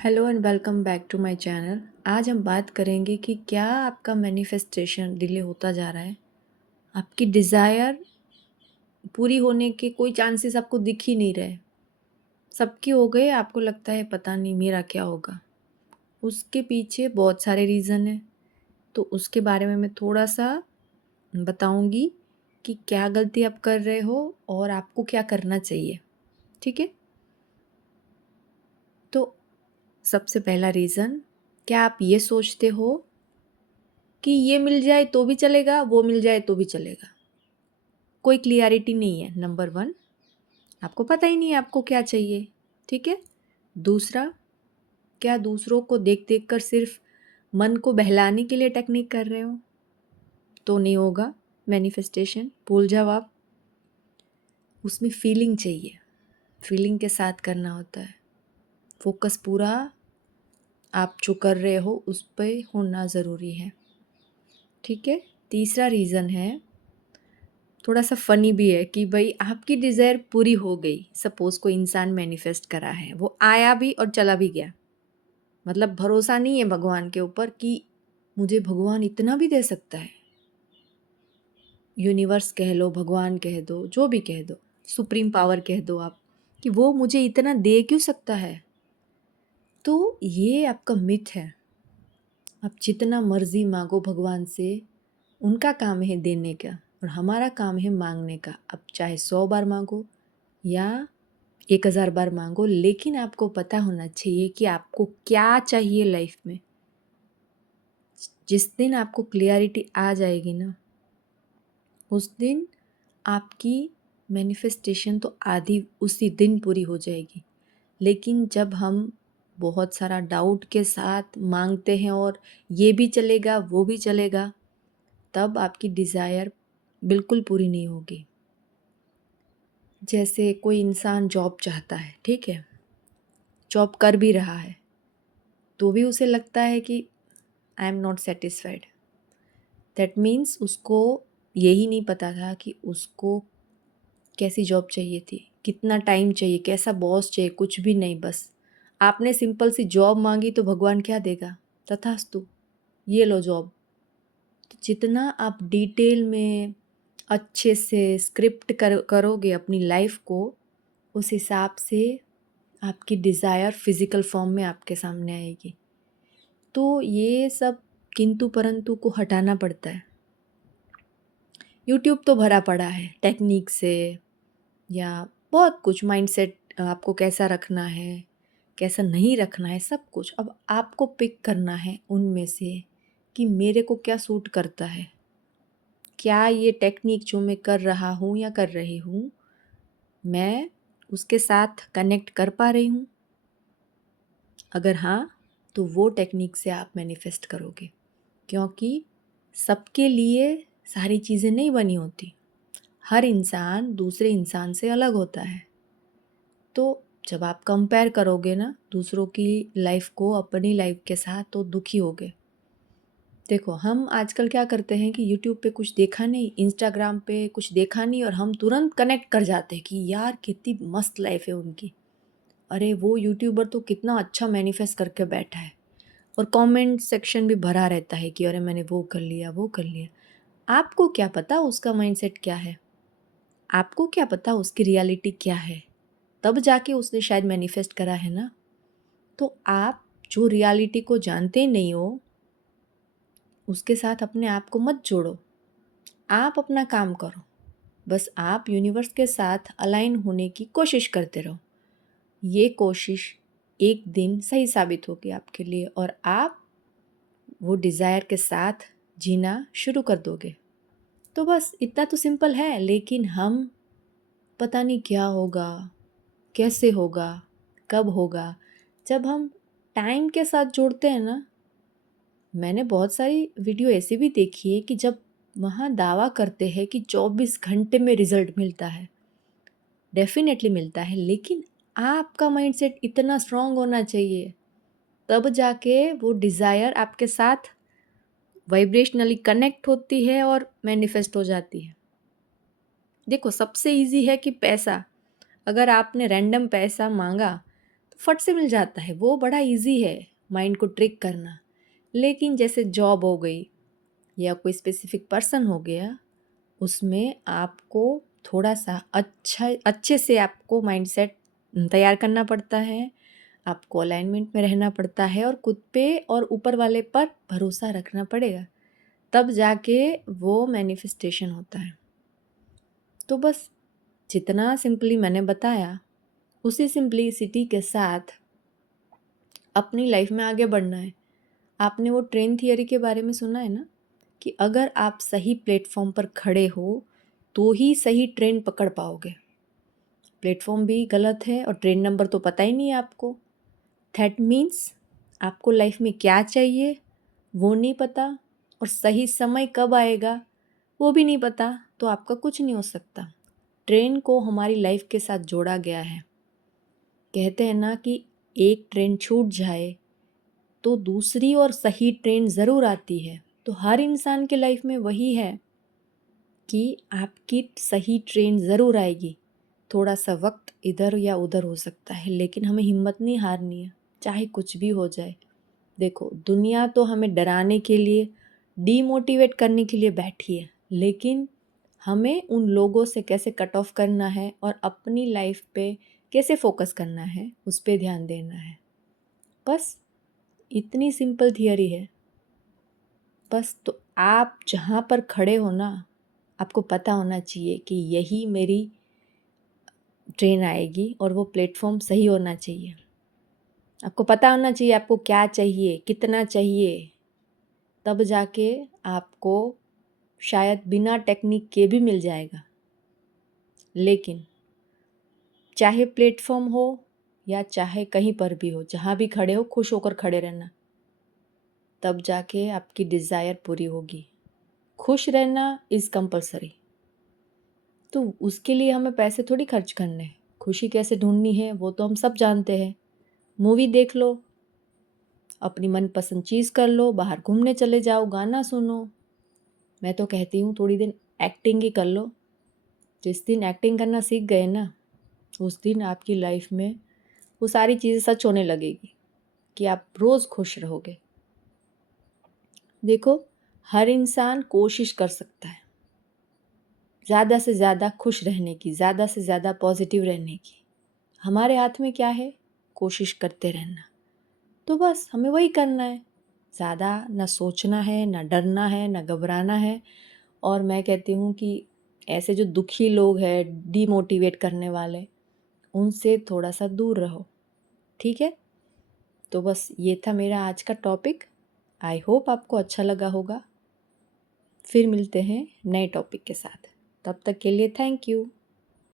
Hello and welcome back to my channel. आज हम बात करेंगे कि क्या आपका मैनिफेस्टेशन डिले होता जा रहा है। आपकी डिज़ायर पूरी होने के कोई चांसेस आपको दिख ही नहीं रहे। सबकी हो गए, आपको लगता है पता नहीं मेरा क्या होगा। उसके पीछे बहुत सारे रीज़न हैं, तो उसके बारे में मैं थोड़ा सा बताऊंगी कि क्या गलती आप कर रहे हो और आपको क्या करना चाहिए। ठीक है, तो सबसे पहला रीज़न, क्या आप ये सोचते हो कि ये मिल जाए तो भी चलेगा, वो मिल जाए तो भी चलेगा। कोई क्लियरिटी नहीं है। नंबर 1, आपको पता ही नहीं है आपको क्या चाहिए। ठीक है। दूसरा, क्या दूसरों को देख देख कर सिर्फ मन को बहलाने के लिए टेक्निक कर रहे हो? तो नहीं होगा मैनिफेस्टेशन, भूल जाओ आप। उसमें फीलिंग चाहिए, फीलिंग के साथ करना होता है। फोकस पूरा आप जो कर रहे हो उस पर होना ज़रूरी है। ठीक है। तीसरा रीज़न है, थोड़ा सा फ़नी भी है कि भाई आपकी डिज़ायर पूरी हो गई। सपोज़ कोई इंसान मैनिफेस्ट करा है, वो आया भी और चला भी गया। मतलब भरोसा नहीं है भगवान के ऊपर कि मुझे भगवान इतना भी दे सकता है। यूनिवर्स कह लो, भगवान कह दो, जो भी कह दो, सुप्रीम पावर कह दो आप, कि वो मुझे इतना दे क्यों सकता है। तो ये आपका मिथ है। आप जितना मर्जी मांगो भगवान से, उनका काम है देने का और हमारा काम है मांगने का। अब चाहे 100 बार मांगो या 1000 बार मांगो, लेकिन आपको पता होना चाहिए कि आपको क्या चाहिए लाइफ में। जिस दिन आपको क्लियरिटी आ जाएगी ना, उस दिन आपकी मैनिफेस्टेशन तो आधी उसी दिन पूरी हो जाएगी। लेकिन जब हम बहुत सारा डाउट के साथ मांगते हैं और ये भी चलेगा वो भी चलेगा, तब आपकी डिज़ायर बिल्कुल पूरी नहीं होगी। जैसे कोई इंसान जॉब चाहता है, ठीक है, जॉब कर भी रहा है, तो भी उसे लगता है कि I am not satisfied. That means उसको यही नहीं पता था कि उसको कैसी जॉब चाहिए थी, कितना टाइम चाहिए, कैसा बॉस चाहिए, कुछ भी नहीं। बस आपने सिंपल सी जॉब मांगी तो भगवान क्या देगा? तथास्तु, ये लो जॉब। तो जितना आप डिटेल में अच्छे से स्क्रिप्ट करोगे अपनी लाइफ को, उस हिसाब से आपकी डिज़ायर फिज़िकल फॉर्म में आपके सामने आएगी। तो ये सब किंतु परंतु को हटाना पड़ता है। यूट्यूब तो भरा पड़ा है टेक्निक से, या बहुत कुछ, माइंडसेट आपको कैसा रखना है, कैसा नहीं रखना है, सब कुछ। अब आपको पिक करना है उनमें से कि मेरे को क्या सूट करता है। क्या ये टेक्निक जो मैं कर रहा हूँ या कर रही हूँ, मैं उसके साथ कनेक्ट कर पा रही हूँ? अगर हाँ, तो वो टेक्निक से आप मैनिफेस्ट करोगे। क्योंकि सबके लिए सारी चीज़ें नहीं बनी होती। हर इंसान दूसरे इंसान से अलग होता है। तो जब आप कंपेयर करोगे ना दूसरों की लाइफ को अपनी लाइफ के साथ, तो दुखी होगे। देखो, हम आजकल क्या करते हैं कि यूट्यूब पे कुछ देखा नहीं, इंस्टाग्राम पे कुछ देखा नहीं, और हम तुरंत कनेक्ट कर जाते हैं कि यार कितनी मस्त लाइफ है उनकी। अरे वो यूट्यूबर तो कितना अच्छा मैनिफेस्ट करके बैठा है। और कमेंट सेक्शन भी भरा रहता है कि अरे मैंने वो कर लिया, वो कर लिया। आपको क्या पता उसका माइंडसेट क्या है? आपको क्या पता उसकी रियलिटी क्या है? तब जाके उसने शायद मैनिफेस्ट करा है ना। तो आप जो रियलिटी को जानते नहीं हो, उसके साथ अपने आप को मत जोड़ो। आप अपना काम करो। बस आप यूनिवर्स के साथ अलाइन होने की कोशिश करते रहो। ये कोशिश एक दिन सही साबित होगी आपके लिए, और आप वो डिज़ायर के साथ जीना शुरू कर दोगे। तो बस इतना तो सिंपल है। लेकिन हम पता नहीं क्या होगा, कैसे होगा, कब होगा। जब हम टाइम के साथ जोड़ते हैं ना, मैंने बहुत सारी वीडियो ऐसी भी देखी है कि जब वहाँ दावा करते हैं कि 24 घंटे में रिजल्ट मिलता है, डेफिनेटली मिलता है, लेकिन आपका माइंडसेट इतना स्ट्रांग होना चाहिए, तब जाके वो डिज़ायर आपके साथ वाइब्रेशनली कनेक्ट होती है और मैनिफेस्ट हो जाती है। देखो, सबसे इजी है कि पैसा, अगर आपने रैंडम पैसा मांगा, तो फट से मिल जाता है, वो बड़ा ईज़ी है माइंड को ट्रिक करना। लेकिन जैसे जॉब हो गई या कोई स्पेसिफिक पर्सन हो गया, उसमें आपको थोड़ा-सा अच्छे से आपको माइंडसेट तैयार करना पड़ता है, आपको अलाइनमेंट में रहना पड़ता है और खुद पे और ऊपर वाले पर भरोसा रखना पड़ेगा, तब जाके वो मैनिफेस्टेशन होता है। तो बस जितना सिंपली मैंने बताया, उसी सिंप्लिसिटी के साथ अपनी लाइफ में आगे बढ़ना है। आपने वो ट्रेन थियरी के बारे में सुना है ना, कि अगर आप सही प्लेटफॉर्म पर खड़े हो तो ही सही ट्रेन पकड़ पाओगे। प्लेटफॉर्म भी गलत है और ट्रेन नंबर तो पता ही नहीं है आपको। दैट मीन्स आपको लाइफ में क्या चाहिए वो नहीं पता, और सही समय कब आएगा वो भी नहीं पता, तो आपका कुछ नहीं हो सकता। ट्रेन को हमारी लाइफ के साथ जोड़ा गया है। कहते हैं ना कि एक ट्रेन छूट जाए तो दूसरी और सही ट्रेन ज़रूर आती है। तो हर इंसान के लाइफ में वही है कि आपकी सही ट्रेन ज़रूर आएगी। थोड़ा सा वक्त इधर या उधर हो सकता है, लेकिन हमें हिम्मत नहीं हारनी है, चाहे कुछ भी हो जाए। देखो, दुनिया तो हमें डराने के लिए, डीमोटिवेट करने के लिए बैठी है, लेकिन हमें उन लोगों से कैसे कट ऑफ करना है और अपनी लाइफ पे कैसे फोकस करना है, उस पे ध्यान देना है। बस इतनी सिंपल थियरी है। बस तो आप जहाँ पर खड़े हो ना, आपको पता होना चाहिए कि यही मेरी ट्रेन आएगी और वो प्लेटफॉर्म सही होना चाहिए। आपको पता होना चाहिए आपको क्या चाहिए, कितना चाहिए, तब जाके आपको शायद बिना टेक्निक के भी मिल जाएगा। लेकिन चाहे प्लेटफॉर्म हो या चाहे कहीं पर भी हो, जहाँ भी खड़े हो खुश होकर खड़े रहना, तब जाके आपकी डिज़ायर पूरी होगी। खुश रहना इज़ कंपलसरी। तो उसके लिए हमें पैसे थोड़ी खर्च करने हैं। खुशी कैसे ढूंढनी है वो तो हम सब जानते हैं। मूवी देख लो, अपनी मनपसंद चीज़ कर लो, बाहर घूमने चले जाओ, गाना सुनो। मैं तो कहती हूँ थोड़ी दिन एक्टिंग ही कर लो। जिस दिन एक्टिंग करना सीख गए ना, उस दिन आपकी लाइफ में वो सारी चीज़ें सच होने लगेगी कि आप रोज़ खुश रहोगे। देखो, हर इंसान कोशिश कर सकता है ज़्यादा से ज़्यादा खुश रहने की, ज़्यादा से ज़्यादा पॉजिटिव रहने की। हमारे हाथ में क्या है? कोशिश करते रहना। तो बस हमें वही करना है। ज़्यादा ना सोचना है, ना डरना है, ना घबराना है। और मैं कहती हूँ कि ऐसे जो दुखी लोग हैं, डीमोटिवेट करने वाले, उनसे थोड़ा सा दूर रहो। ठीक है? तो बस ये था मेरा आज का टॉपिक। आई होप आपको अच्छा लगा होगा। फिर मिलते हैं नए टॉपिक के साथ। तब तक के लिए थैंक यू।